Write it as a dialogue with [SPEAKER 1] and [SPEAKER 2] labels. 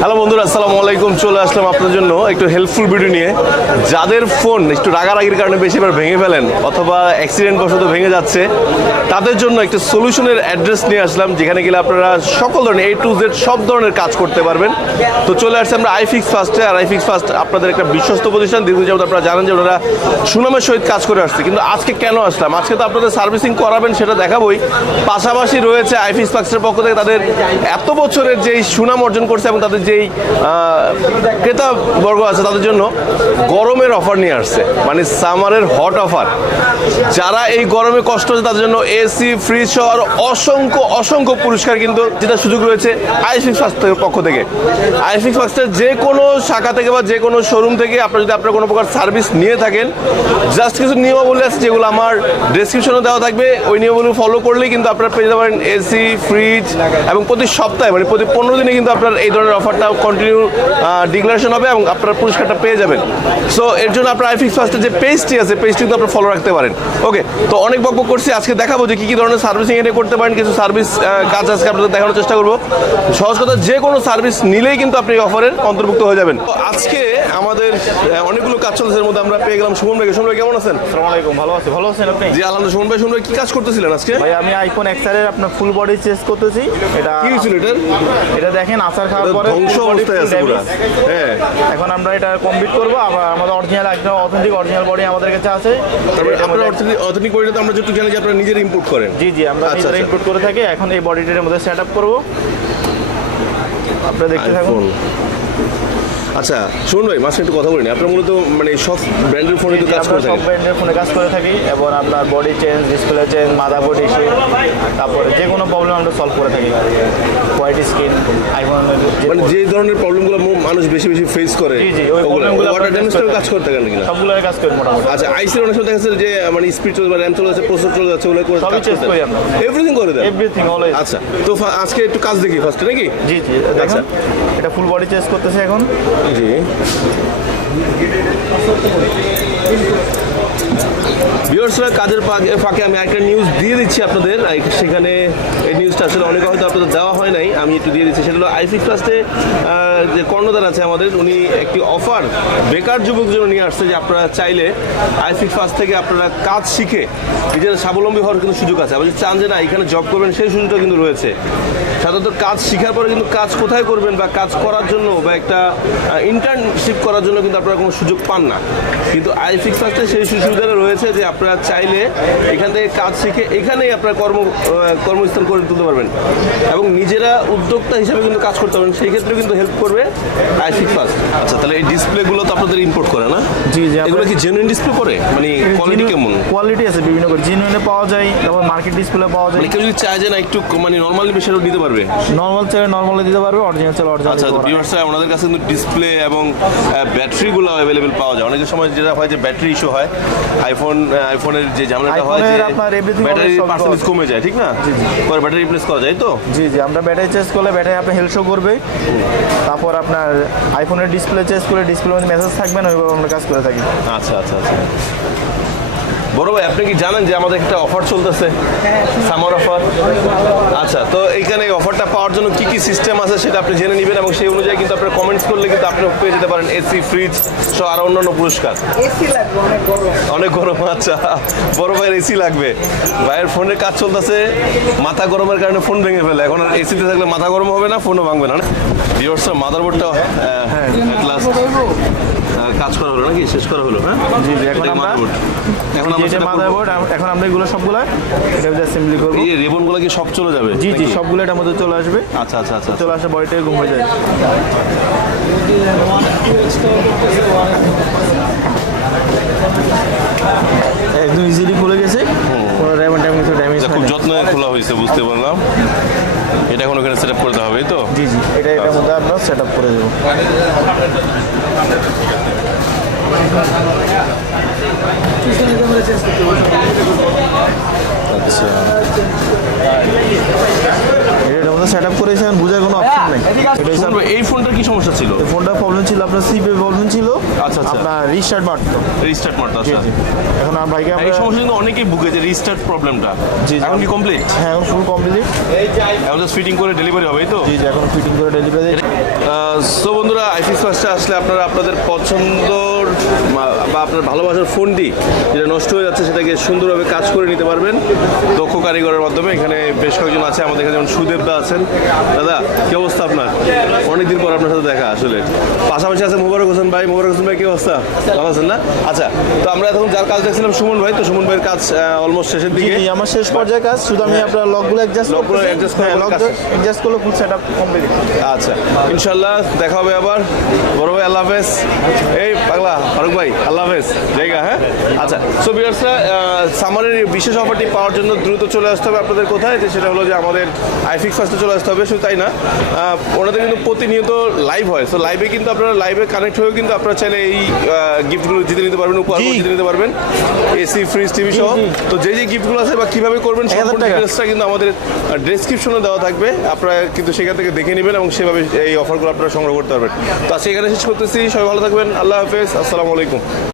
[SPEAKER 1] Hello বন্ধুরা, আসসালামু আলাইকুম। চলে আসলাম আপনার জন্য একটু হেল্পফুল ভিডিও নিয়ে। যাদের ফোন একটু রাগারাগির কারণে বেশিবার ভেঙে ফেলেন অথবা অ্যাক্সিডেন্ট বশত ভেঙে যাচ্ছে, তাদের জন্য একটা সলিউশনের অ্যাড্রেস নিয়ে আসলাম, যেখানে গেলে আপনারা সকল ধরনের এ টু জেড সব ধরনের কাজ করতে পারবেন। তো চলে আসছে আমরা আইফিক্স ফার্স্টে আর আইফিক্স ফার্স্ট আপনাদের একটা বিশ্বস্ত প্রতিষ্ঠান দীর্ঘদিন যাবত আপনারা জানেন যে ওনারা সুনামের সহিত কাজ করে আসছে। কিন্তু আজকে কেন আসলাম? আজকে তো আপনাদের সার্ভিসিং করাবেন, সেটা দেখাবই। পাশাপাশি রয়েছে আইফিক্স ফার্স্টের পক্ষ থেকে তাদের এত বছরের যেই সুনাম অর্জন করছে এবং তাদের যেই ক্রেতা বর্গ আছে তাদের জন্য গরমের অফার নিয়ে আসছে। মানে সামারের হট অফার যারা এই গরমে কষ্ট হচ্ছে তাদের জন্য এসি ফ্রিজ সহ আরও অসংখ্য অসংখ্য পুরস্কার কিন্তু যেটা সুযোগ রয়েছে আইফিক্স স্বাস্থ্যের পক্ষ থেকে। আইফিক্স ফার্স্টের যে কোনো শাখা থেকে বা যে কোনো শোরুম থেকে আপনার যদি আপনার কোনো প্রকার সার্ভিস নিয়ে থাকেন জাস্ট কিছু নিয়মাবলী আছে যেগুলো আমার ডেসক্রিপশনে দেওয়া থাকবে। ওই নিয়মগুলো ফলো করলেই কিন্তু আপনারা পেয়ে যেতে পারেন এসি ফ্রিজ এবং প্রতি সপ্তাহে মানে প্রতি পনেরো দিনে কিন্তু আপনার এই ধরনের অফারটা কন্টিনিউ ডিক্লারেশন হবে এবং আপনার পুরস্কারটা পেয়ে যাবেন। সো এর জন্য আপনার আইফিক্স ফার্স্টের যে পেজটি আছে পেজটি কিন্তু আপনার ফলো রাখতে পারেন। ওকে তো অনেক বক করছি। আজকে দেখাবো যে কী কী ধরনের সার্ভিসিং এটা করতে পারেন কিছু সার্ভিস কাজ আজকে আপনাদের দেখানোর চেষ্টা করব। সহজ কথা যে কোনো সার্ভিস নিলেই কিন্তু আপনি অফারের অন্তর্ভুক্ত হয়ে যাবেন। তো আজকে আমাদের অনেকগুলো কাজ চলছে মধ্যে আমরা পেয়ে গেলাম। সুমন ভাই সুমন ভাই কেমন আছেন?
[SPEAKER 2] আসসালামু আলাইকুম ভালো আছি ভালো আছেন আপনি?
[SPEAKER 1] জি আলহামদুলিল্লাহ। সুমন ভাই সুমন ভাই কি কাজ করতেছিলেন আজকে?
[SPEAKER 2] ভাই আমি আইফোন এক্সআর এর আপনার ফুল বডি চেস করতেছি। এটা
[SPEAKER 1] কি হয়েছিল এটার?
[SPEAKER 2] এটা দেখেন আসার খাওয়ার পরে
[SPEAKER 1] ধ্বংস অবস্থায় আছে পুরো। হ্যাঁ।
[SPEAKER 2] এখন আমরা এটা কমপ্লিট করব আবার আমাদের অরিজিনাল একদম অথেন্টিক অরিজিনাল বডি আমাদের কাছে আছে।
[SPEAKER 1] তারপরে আপনারা অথেন্টিক বডিটা তো আমরা যত জানি যে আপনারা নিজের ইম্পোর্ট করেন।
[SPEAKER 2] জি জি আমরা
[SPEAKER 1] আচ্ছা,
[SPEAKER 2] নিজেরা ইম্পোর্ট করে থাকি। এখন এই বডিটার মধ্যে সেট আপ করব। আপনারা দেখতে থাকুন।
[SPEAKER 1] আচ্ছা শুনুন ভাই মাসে একটু কথা বলিনি আপনার মূলত মানে সব ব্র্যান্ডের ফোনে তো কাজ করে
[SPEAKER 2] সব ব্র্যান্ডের ফোনে কাজ করে থাকি এবং আপনার body change display change motherboard issue তারপরে যে কোনো প্রবলেম আমরা সলভ করে থাকি। হোয়াইট স্ক্রিন আইফোন
[SPEAKER 1] মানে যে ধরনের প্রবলেমগুলো মানুষ বেশি বেশি ফেস করে
[SPEAKER 2] জি, জি, ওই
[SPEAKER 1] ওগুলো।
[SPEAKER 2] প্রবলেমগুলো
[SPEAKER 1] ওয়াটার ড্যামেজটাও কাজ করতে গেল কিনা
[SPEAKER 2] সবগুলোর কাজ করি মোটামুটি।
[SPEAKER 1] আচ্ছা আইসির অনেক সময় দেখা যাচ্ছে যে মানে স্পিড চলে বা র্যাম চলে যাচ্ছে প্রসেসর চলে যাচ্ছে ওগুলো করে
[SPEAKER 2] সবই
[SPEAKER 1] করতে
[SPEAKER 2] করি আমরা।
[SPEAKER 1] এভরিথিং করে দেন?
[SPEAKER 2] এভরিথিং অলওয়েজ
[SPEAKER 1] আচ্ছা তো আজকে একটু কাজ দেখি ফার্স্টে নাকি?
[SPEAKER 2] জি জি
[SPEAKER 1] আচ্ছা।
[SPEAKER 2] দেখেন এটা ফুল বডি চেঞ্জ করতেছে এখন।
[SPEAKER 1] জি ভিউয়ার্সরা কাজের ফাঁকে- আমি একটা নিউজ দিয়ে দিচ্ছি আপনাদের। সেখানে এই নিউজটা আসলে অনেক হয়তো আপনাদের দেওয়া হয় নাই, আমি একটু দিয়ে দিচ্ছি। সেটা হলো আইসি ফার্স্টে যে কর্ণধার আছে আমাদের, উনি একটি অফার বেকার যুবক জন্য নিয়ে আসছে যে আপনারা চাইলে আইফিক ফার্স্ট থেকে আপনারা কাজ শিখে নিজের স্বাবলম্বী হওয়ার কিন্তু সুযোগ আছে। আপনি চান যে না, এখানে জব করবেন, সেই সুযোগটা কিন্তু রয়েছে। সাধারণত কাজ শেখার পরে কিন্তু কাজ কোথায় করবেন বা কাজ করার জন্য বা একটা ইন্টার্নশিপ করার জন্য কিন্তু আপনারা কোনো সুযোগ পান না। কিন্তু আইফিক্স ফার্স্টে সেই সুবিধাটা রয়েছে যে আপনারা চাইলে এখান থেকে কাজ শিখে এখানেই আপনারা কর্ম কর্মস্থান করে তুলতে পারবেন। এবং নিজেরা উদ্যোক্তা হিসেবে কিন্তু কাজ করতে পারবেন। সেই ক্ষেত্রে কিন্তু হেল্প করবে আইফিক্স ফার্স্ট আচ্ছা তাহলে এই ডিসপ্লেগুলো তো আপনাদের ইম্পোর্ট করে না?
[SPEAKER 2] জি, জি,
[SPEAKER 1] এগুলো কি জেনুইন ডিসপ্লে করে মানে কোয়ালিটি কেমন?
[SPEAKER 2] কোয়ালিটি আছে বিভিন্ন করে। জিনুইনে পাওয়া যায় তারপর মার্কেট ডিসপ্লে পাওয়া যায়।
[SPEAKER 1] মানে কেউ যদি চায় যে না একটু মানে নর্মালি বিষয়টা দিতে পারবে?
[SPEAKER 2] নর্মাল চাইলে নর্মালে দিতে পারবে অরিজিনাল চাইলে
[SPEAKER 1] আচ্ছা
[SPEAKER 2] অরিজিনাল
[SPEAKER 1] ভিউয়ার্সরা ওনাদের কাছে কিন্তু ডিসপ্লে এবং ব্যাটারিগুলো অ্যাভেলেবেল পাওয়া যায়। অনেকের সময় যেটা হয় যে ব্যাটারি ইস্যু হয় আইফোন আইফোনের যে ঝামেলাটা হয় যে ব্যাটারি পার্সেন্টেজ কমে যায় ঠিক না? পরে ব্যাটারি রিপ্লেস করা যায় তো?
[SPEAKER 2] জি জি আমরা ব্যাটারি চেঞ্জ করলে ব্যাটারি আপনার হেলথ শো করবে। তারপর আপনার আইফোনের ডিসপ্লে চেঞ্জ করে ডিসপ্লে মেসেজ থাকবে না, ওইভাবে আমরা কাজ করে থাকি।
[SPEAKER 1] আচ্ছা আচ্ছা আচ্ছা। বড় ভাই আপনি কি জানেন যে আমাদের একটা অফার চলতেছে? সামার অফার আচ্ছা তো এইখানে এই অফারটা পাওয়ার জন্য কি কি সিস্টেম আছে সেটা আপনি জেনে নেবেন এবং সেই অনুযায়ী কিন্তু আপনার কমেন্টস করলে কিন্তু আপনি পেয়ে যেতে পারেন এসি ফ্রিজ সহ আরও অন্যান্য পুরস্কার।
[SPEAKER 3] অনেক গরম
[SPEAKER 1] আচ্ছা। বড় ভাইয়ের এসি লাগবে। ভাইয়ের ফোনের কাজ চলতেছে মাথা গরমের কারণে ফোন ভেঙে ফেলে। এখন আর এসিতে থাকলে মাথা গরম হবে না ফোনও ভাঙবে না ভিউয়ার্সরা মাদারবোর্ডটা হ্যাঁ লাস্ট কাজ করা হলো নাকি? শেষ করা হলো হ্যাঁ?
[SPEAKER 2] জি, এখন আমরা-
[SPEAKER 1] এখন আমরা করব।
[SPEAKER 2] মাদারবোর্ড এখন আমরা এগুলো সবগুলো এটা অ্যাসেম্বলি করব।
[SPEAKER 1] এই রিবনগুলো কি সব চলে যাবে
[SPEAKER 2] জি জি সবগুলো এটার মধ্যে চলে আসবে।
[SPEAKER 1] আচ্ছা আচ্ছা আচ্ছা
[SPEAKER 2] চলে আসে বডিটা ঘুম হয়ে যায়। একদম ইজিলি খুলে গেছে। কোনো ড্যামেজ ট্যামেজ কিছু ড্যামেজ
[SPEAKER 1] খুব যত্নে খোলা হয়েছে বুঝতে পারলাম। এটা এখন ওখানে সেট আপ করতে হবে তো?
[SPEAKER 2] জি জি এটা এটার মধ্যে আমরা সেট আপ করে দেবো।
[SPEAKER 1] আচ্ছা
[SPEAKER 2] এটার মধ্যে সেট আপ করেছে এখন কোনো অপশন নেই। এটা হচ্ছে
[SPEAKER 1] শুনবে, এই ফোনটার কি সমস্যা ছিল?
[SPEAKER 2] আপনার- ফোনটা প্রবলেম ছিল আপনার সিপে প্রবলেম ছিল
[SPEAKER 1] আচ্ছা, আচ্ছা।
[SPEAKER 2] আপনার রিস্টার্ট মারতো
[SPEAKER 1] রিস্টার্ট মারতে আচ্ছা।
[SPEAKER 2] এখন আমার ভাইকে
[SPEAKER 1] এই সমস্যা কিন্তু অনেকেই রিস্টার্ট প্রবলেমটা
[SPEAKER 2] জি, জি।
[SPEAKER 1] এখন কি কমপ্লিট
[SPEAKER 2] হ্যাঁ এখন ফুল কমপ্লিট
[SPEAKER 1] এখন জাস্ট ফিটিং করে ডেলিভারি হবে তো?
[SPEAKER 2] জি জি এখন ফিটিং করে ডেলিভারি
[SPEAKER 1] সো বন্ধুরা আইফিক্স ফার্স্টে আসলে আপনারা আপনাদের পছন্দর বা আপনার ভালোবাসার ফোনটি যেটা নষ্ট হয়ে যাচ্ছে সেটাকে সুন্দরভাবে কাজ করে নিতে পারবেন। দক্ষ কারিগরের মাধ্যমে এখানে বেশ কয়েকজন আছে আমাদের এখানে যেমন সুদেব দা আছেন। দাদা কি অবস্থা আপনার? অনেকদিন পর আপনার সাথে দেখা আসলে। পাশাপাশি আছে মোবারক হোসেন ভাই। মোবারক হোসেন ভাই কি অবস্থা? ভালো আছেন না? আচ্ছা তো আমরা এখন যার কাজ দেখছিলাম সুমন ভাই। তো সুমন ভাইয়ের কাজ অলমোস্ট শেষের দিকে।
[SPEAKER 2] আমার শেষ পর্যায়ে কাজ। শুধু আমি আপনার লকগুলো অ্যাডজাস্ট
[SPEAKER 1] লকগুলো adjust করে
[SPEAKER 2] অ্যাডজাস্ট করলে ফুল সেট আপ কমপ্লিট
[SPEAKER 1] আচ্ছা ইনশাল্লাহ দেখা হবে আবার। বড় ভাই আল্লাহ হাফেজ। এই পাগলা ফারুক ভাই আল্লাহ হাফেজ। জায়গা হ্যাঁ? আচ্ছা সো বিয়ার্সরা সামারের বিশেষ অফারটি পাওয়ার জন্য দ্রুত চলে আসতে হবে আপনাদের কোথায়? সেটা হলো যে আমাদের আইফিক্স ফার্স্টে চলে আসতে হবে শুধু তাই না? ওনাদের কিন্তু প্রতিনিয়ত লাইভ হয় সো লাইভে কিন্তু আপনারা লাইভে কানেক্ট হয়েও কিন্তু আপনারা চাইলে এই গিফটগুলো জিতে নিতে পারবেন উপহারগুলো জিতে নিতে পারবেন। এসি ফ্রিজ টিভি সহ। তো যে যে গিফটগুলো আছে বা কীভাবে করবেন সম্পূর্ণ ডিটেলসটা কিন্তু আমাদের ডেসক্রিপশনে দেওয়া থাকবে। আপনারা কিন্তু সেখান থেকে দেখে নেবেন এবং সেভাবে এই অফারগুলো আপনারা সংগ্রহ করতে পারবেন। তো আজকে এখানে শেষ করতেছি। সবাই ভালো থাকবেন। আল্লাহ হাফেজ। আসসালামু আলাইকুম।